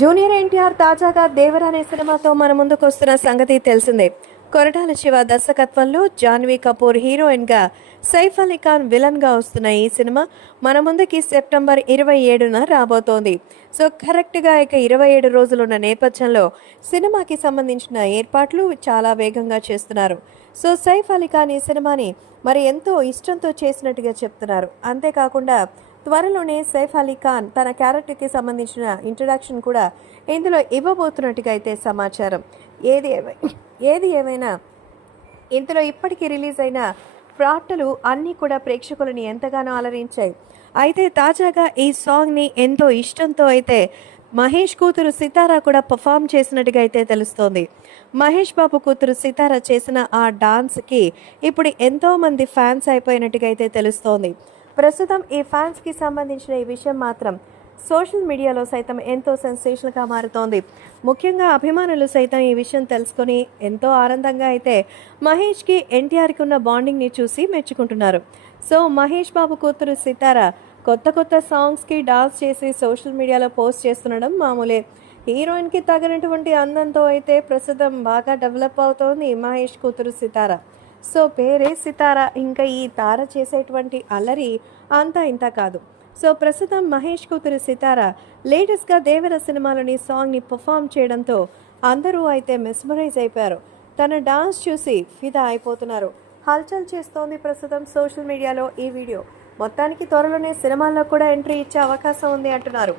Junior NTR తాజాగా దేవర అనే సినిమాతో మన ముందుకు వస్తున్న సంగతి తెలిసిందే. కొరటాల శివ దర్శకత్వంలో జాన్వీ కపూర్ హీరోయిన్గా సైఫ్ అలీ ఖాన్ విలన్గా వస్తున్న ఈ సినిమా మన ముందుకి సెప్టెంబర్ ఇరవై ఏడున రాబోతోంది. సో కరెక్ట్గా ఇక ఇరవై ఏడు రోజులున్న నేపథ్యంలో సినిమాకి సంబంధించిన ఏర్పాట్లు చాలా వేగంగా చేస్తున్నారు. సో సైఫ్ అలీ ఖాన్ ఈ సినిమాని మరి ఎంతో ఇష్టంతో చేసినట్టుగా చెప్తున్నారు. అంతేకాకుండా త్వరలోనే సైఫ్ అలీ ఖాన్ తన క్యారెక్టర్కి సంబంధించిన ఇంట్రడక్షన్ కూడా ఇందులో ఇవ్వబోతున్నట్టుగా అయితే సమాచారం. ఏది ఏది ఏమైనా ఇందులో ఇప్పటికీ రిలీజ్ అయిన పాటలు అన్నీ కూడా ప్రేక్షకులని ఎంతగానో అలరించాయి. అయితే తాజాగా ఈ సాంగ్ని ఎంతో ఇష్టంతో అయితే మహేష్ కూతురు సితారా కూడా పర్ఫామ్ చేసినట్టుగా అయితే తెలుస్తోంది. మహేష్ బాబు కూతురు సితారా చేసిన ఆ డాన్స్కి ఇప్పుడు ఎంతోమంది ఫ్యాన్స్ అయిపోయినట్టుగా అయితే తెలుస్తోంది. ప్రస్తుతం ఈ ఫ్యాన్స్కి సంబంధించిన ఈ విషయం మాత్రం సోషల్ మీడియాలో సైతం ఎంతో సెన్సేషన్గా మారుతోంది. ముఖ్యంగా అభిమానులు సైతం ఈ విషయం తెలుసుకొని ఎంతో ఆనందంగా అయితే మహేష్కి ఎన్టీఆర్కి ఉన్న బాండింగ్ని చూసి మెచ్చుకుంటున్నారు. సో మహేష్ బాబు కూతురు సితారా కొత్త కొత్త సాంగ్స్కి డాన్స్ చేసి సోషల్ మీడియాలో పోస్ట్ చేస్తుండడం మామూలే. హీరోయిన్కి తగినటువంటి అందంతో అయితే ప్రస్తుతం బాగా డెవలప్ అవుతోంది మహేష్ కూతురు సితారా. సో పేరే సితార. ఇంకా ఈ తార చేసేటువంటి అల్లరి అంతా ఇంత కాదు. సో ప్రస్తుతం మహేష్ కూతురు సితార లేటెస్ట్గా దేవర సినిమాలోని సాంగ్ని పర్ఫామ్ చేయడంతో అందరూ అయితే మెస్మరైజ్ అయిపోయారు. తన డాన్స్ చూసి ఫిదా అయిపోతున్నారు. హల్చల్ చేస్తోంది ప్రస్తుతం సోషల్ మీడియాలో ఈ వీడియో. మొత్తానికి త్వరలోనే సినిమాల్లో కూడా ఎంట్రీ ఇచ్చే అవకాశం ఉంది అంటున్నారు.